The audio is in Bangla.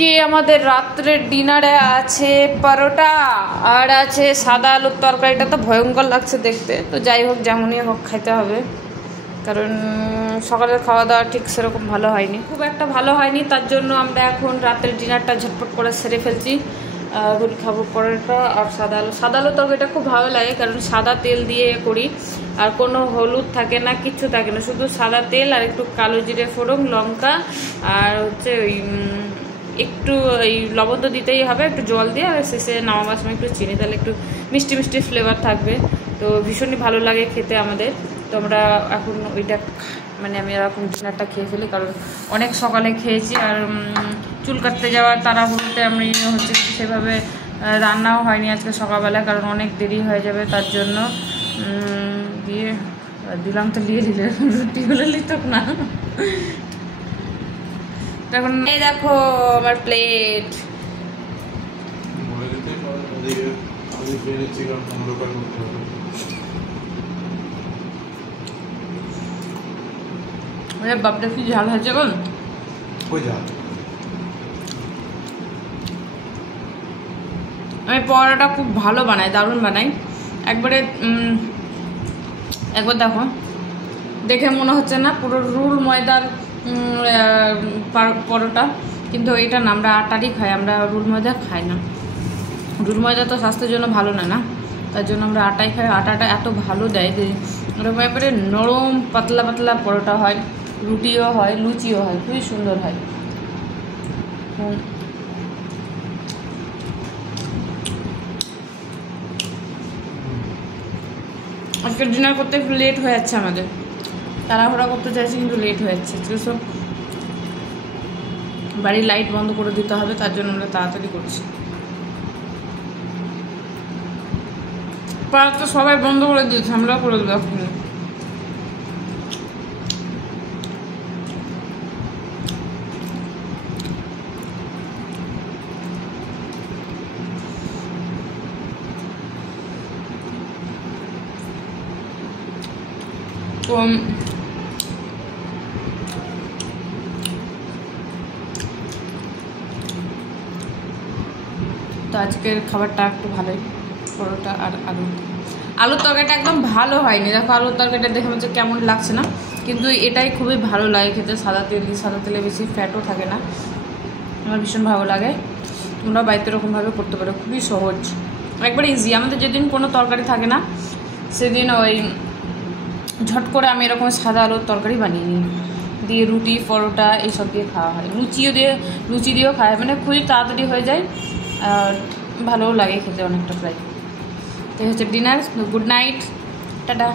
আজকে আমাদের রাত্রের ডিনারে আছে পরোটা আর আছে সাদা আলুর তরকারিটা তো ভয়ঙ্কর লাগছে দেখতে, তো যাই হোক যেমনই হোক খেতে হবে, কারণ সকালের খাওয়া দাওয়া ঠিক সেরকম ভালো হয়নি, খুব একটা ভালো হয়নি। তার জন্য আমরা এখন রাতের ডিনারটা ঝটপট করে সেরে ফেলছি। রুটি খাবো, পরোটা আর সাদা আলু তরকারিটা খুব ভালো লাগে, কারণ সাদা তেল দিয়ে করি আর কোনো হলুদ থাকে না, কিচ্ছু থাকে না, শুধু সাদা তেল আর একটু কালো জিরে ফোড়ন, লঙ্কা আর হচ্ছে ওই একটু এই লবণ তো দিতেই হবে, একটু জল দিয়ে, আর শেষে নামাবার সময় একটু চিনি, তাহলে একটু মিষ্টি মিষ্টি ফ্লেভার থাকবে, তো ভীষণই ভালো লাগে খেতে আমাদের। তো আমরা এখন ওইটা মানে আমি এরকম ডিনারটা খেয়ে ফেলি, কারণ অনেক সকালে খেয়েছি আর চুল কাটতে যাওয়ার তাড়াহুড়োতে আমি হচ্ছে সেভাবে রান্নাও হয়নি আজকে সকালবেলা, কারণ অনেক দেরি হয়ে যাবে, তার জন্য দিয়ে দিলাম তো দিয়ে দিলে রুটিগুলো লিত না। এখন এই দেখো আমার প্লেট, বাপটা কি ঝাল হয়েছে গো, আমি পরোটা খুব ভালো বানাই, দারুণ বানাই, একবার দেখো দেখে মনে হচ্ছে না পুরো রুল ময়দার পরোটা, কিন্তু এটা না আমরা আটারই খাই, আমরা রুল ময়দা খাই না, রুল ময়দা তো স্বাস্থ্যের জন্য ভালো না, তার জন্য আমরা আটাই খাই। আটাটা এত ভালো দেয় যে এরকম একবারে নরম পাতলা পাতলা পরোটা হয়, রুটিও হয়, লুচিও হয়, খুবই সুন্দর হয়। আজকে ডিনার করতে একটু লেট হয়ে যাচ্ছে আমাদের, তাড়াহুড়া করতে চাইছি কিন্তু লেট হয়ে যাচ্ছে, সব বাড়ির লাইট বন্ধ করে দিতে হবে, তার জন্য আমরা তাড়াতাড়ি করছি। পাড়া তো সবাই বন্ধ করে দিয়েছে, আমরাও করে দেবো এখন। তো আজকের খাবারটা একটু ভালোই, পরোটা আর আলুর তরকারিটা একদম ভালো হয়নি, দেখো আলুর তরকারিটা দেখে হচ্ছে কেমন লাগছে না, কিন্তু এটাই খুবই ভালো লাগে খেতে, সাদা তেলে বেশি ফ্যাটও থাকে না, আমার ভীষণ ভালো লাগে। তোমরা বাড়িতে এরকমভাবে করতে পারো, খুবই সহজ, একবার ইজি। আমাদের যেদিন কোনো তরকারি থাকে না সেদিন ওই ঝট করে আমি এরকম সাদা আলুর তরকারি বানিয়ে নিই, দিয়ে রুটি পরোটা এইসব দিয়ে খাওয়া হয়, লুচি দিয়েও খাওয়া হয়, মানে খুবই তাড়াতাড়ি হয়ে যায় আর ভালোও লাগে খেতে অনেকটা প্রায়। তো হচ্ছে ডিনার, গুড নাইট, টাটা।